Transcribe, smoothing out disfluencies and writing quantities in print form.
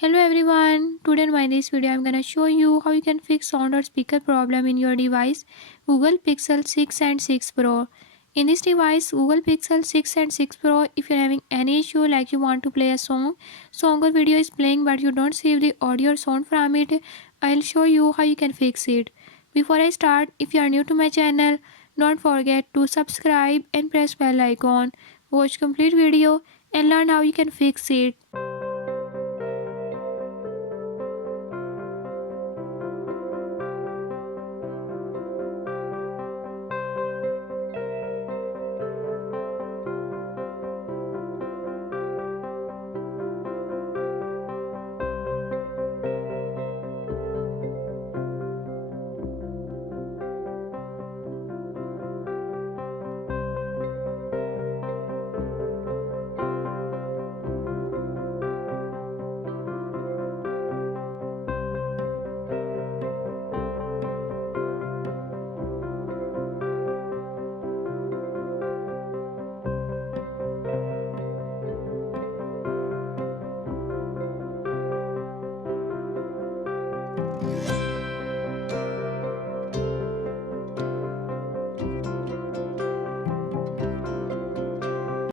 Hello everyone, today in this video I'm gonna show you how you can fix sound or speaker problem in your device Google Pixel 6 and 6 Pro. In this device Google Pixel 6 and 6 Pro, if you're having any issue like you want to play a song or video is playing but you don't save the audio or sound from it, I'll show you how you can fix it. Before I start, if you are new to my channel, don't forget to subscribe and press bell icon. Watch complete video and learn how you can fix it.